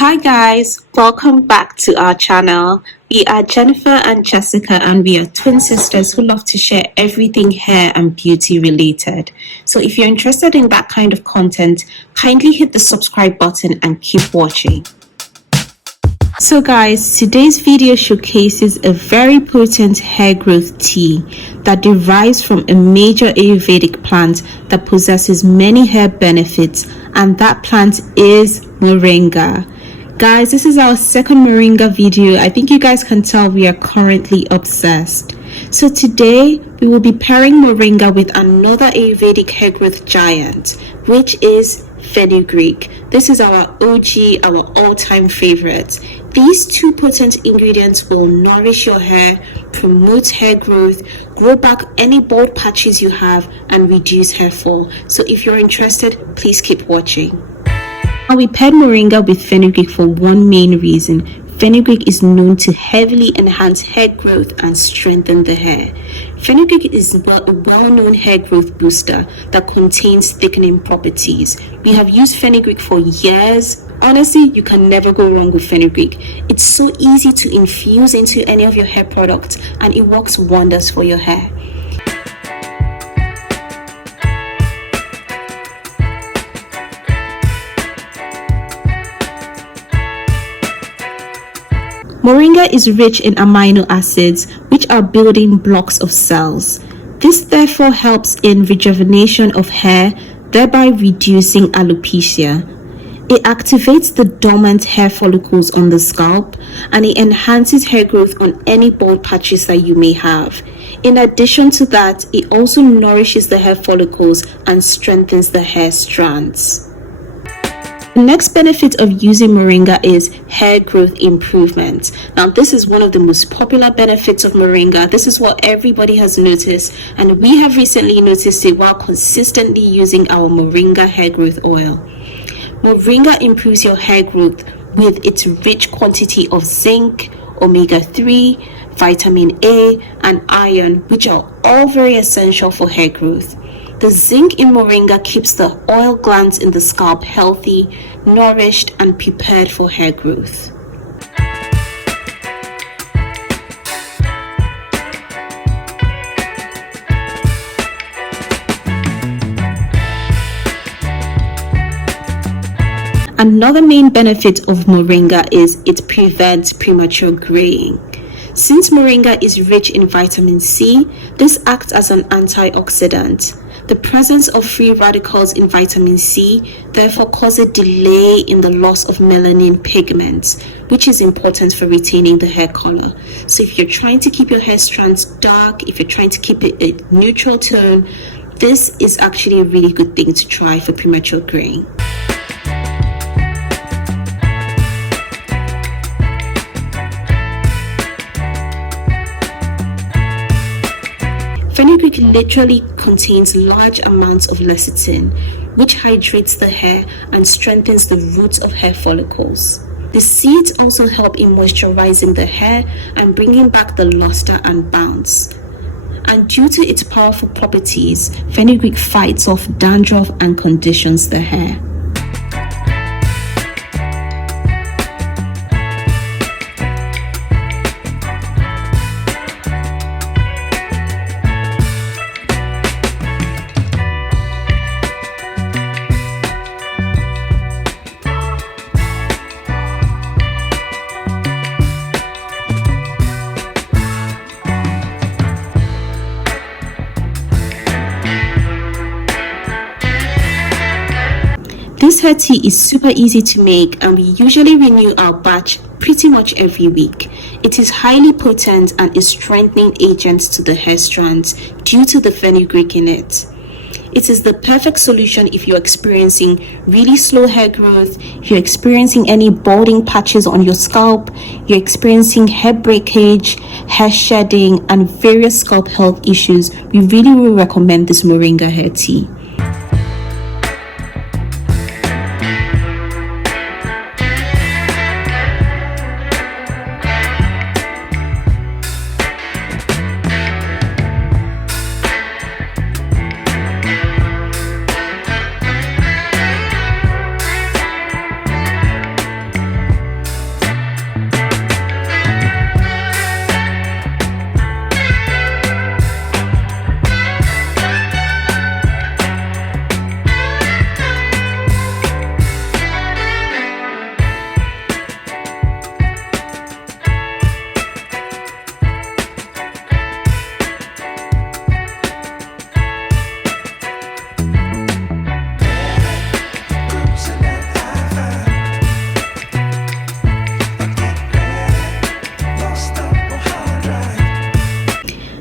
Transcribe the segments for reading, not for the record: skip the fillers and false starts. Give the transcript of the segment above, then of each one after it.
Hi guys, welcome back to our channel. We are Jennifer and Jessica and we are twin sisters who love to share everything hair and beauty related. So if you're interested in that kind of content, kindly hit the subscribe button and keep watching. So guys, today's video showcases a very potent hair growth tea that derives from a major Ayurvedic plant that possesses many hair benefits, and that plant is Moringa. Guys, this is our second Moringa video. I think you guys can tell we are currently obsessed. So today, we will be pairing Moringa with another Ayurvedic hair growth giant, which is Fenugreek. This is our OG, our all-time favorite. These two potent ingredients will nourish your hair, promote hair growth, grow back any bald patches you have, and reduce hair fall. So if you're interested, please keep watching. Now we paired Moringa with Fenugreek for one main reason. Fenugreek is known to heavily enhance hair growth and strengthen the hair. Fenugreek is a well-known hair growth booster that contains thickening properties. We have used Fenugreek for years. Honestly, you can never go wrong with Fenugreek. It's so easy to infuse into any of your hair products and it works wonders for your hair. Moringa is rich in amino acids, which are building blocks of cells. This therefore helps in rejuvenation of hair, thereby reducing alopecia. It activates the dormant hair follicles on the scalp, and it enhances hair growth on any bald patches that you may have. In addition to that, it also nourishes the hair follicles and strengthens the hair strands. The next benefit of using Moringa is hair growth improvement. Now, this is one of the most popular benefits of Moringa. This is what everybody has noticed, and we have recently noticed it while consistently using our Moringa hair growth oil. Moringa improves your hair growth with its rich quantity of zinc, omega-3, vitamin A, and iron, which are all very essential for hair growth. The zinc in Moringa keeps the oil glands in the scalp healthy, nourished, and prepared for hair growth. Another main benefit of Moringa is it prevents premature graying. Since Moringa is rich in vitamin C, this acts as an antioxidant. The presence of free radicals in vitamin C therefore causes a delay in the loss of melanin pigments, which is important for retaining the hair color. So if you're trying to keep your hair strands dark, if you're trying to keep it a neutral tone, this is actually a really good thing to try for premature graying. Fenugreek literally contains large amounts of lecithin, which hydrates the hair and strengthens the roots of hair follicles. The seeds also help in moisturizing the hair and bringing back the luster and bounce. And due to its powerful properties, Fenugreek fights off dandruff and conditions the hair. This hair tea is super easy to make, and we usually renew our batch pretty much every week. It is highly potent and is strengthening agent to the hair strands due to the fenugreek in it. It is the perfect solution if you're experiencing really slow hair growth, if you're experiencing any balding patches on your scalp, you're experiencing hair breakage, hair shedding, and various scalp health issues. We really will recommend this Moringa hair tea.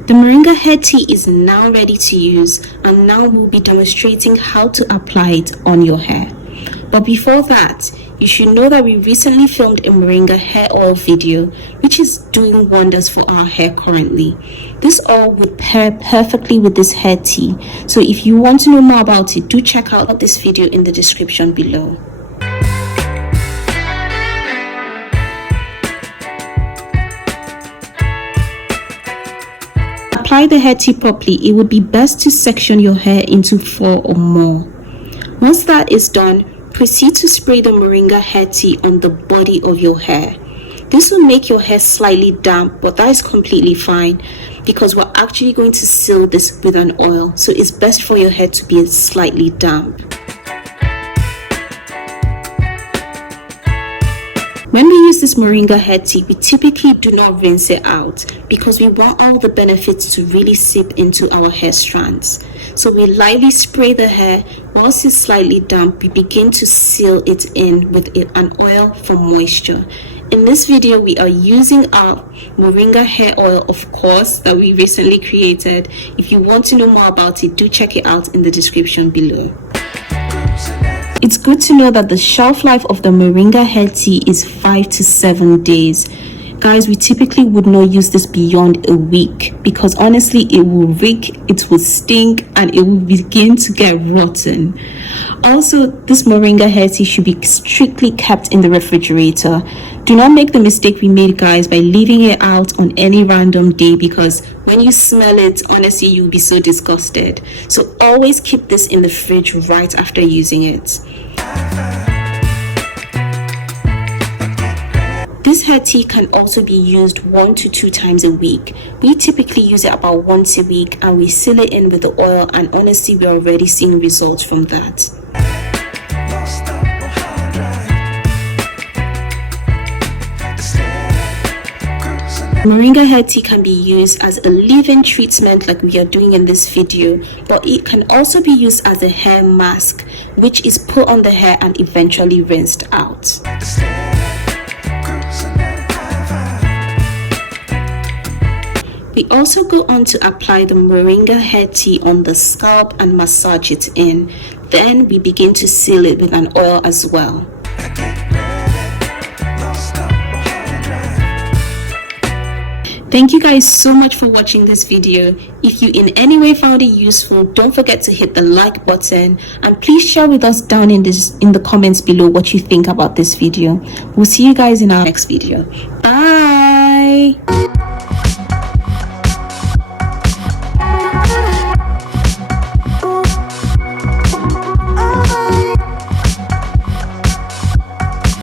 The Moringa Hair Tea is now ready to use, and now we'll be demonstrating how to apply it on your hair. But before that, you should know that we recently filmed a Moringa Hair Oil video, which is doing wonders for our hair currently. This oil would pair perfectly with this hair tea. So if you want to know more about it, do check out this video in the description below. Apply the hair tea properly. It would be best to section your hair into 4 or more. Once that is done, proceed to spray the Moringa Hair Tea on the body of your hair. This will make your hair slightly damp, but that is completely fine because we're actually going to seal this with an oil, so it's best for your hair to be slightly damp. When we use this Moringa Hair Tea, we typically do not rinse it out because we want all the benefits to really seep into our hair strands. So we lightly spray the hair. Whilst it's slightly damp, we begin to seal it in with an oil for moisture. In this video, we are using our Moringa Hair Oil, of course, that we recently created. If you want to know more about it, do check it out in the description below. It's good to know that the shelf life of the Moringa Hair Tea is 5 to 7 days. Guys, we typically would not use this beyond a week because honestly it will reek, it will stink, and it will begin to get rotten. Also, this Moringa Hair Tea should be strictly kept in the refrigerator. Do not make the mistake we made, guys, by leaving it out on any random day because when you smell it, honestly you'll be so disgusted. So always keep this in the fridge right after using it. This hair tea can also be used 1 to 2 times a week. We typically use it about once a week and we seal it in with the oil, and honestly we're already seeing results from that. Moringa Hair Tea can be used as a leave-in treatment like we are doing in this video, but it can also be used as a hair mask, which is put on the hair and eventually rinsed out. We also go on to apply the Moringa Hair Tea on the scalp and massage it in. Then we begin to seal it with an oil as well. Thank you guys so much for watching this video. If you in any way found it useful, don't forget to hit the like button and please share with us down in the comments below what you think about this video. We'll see you guys in our next video.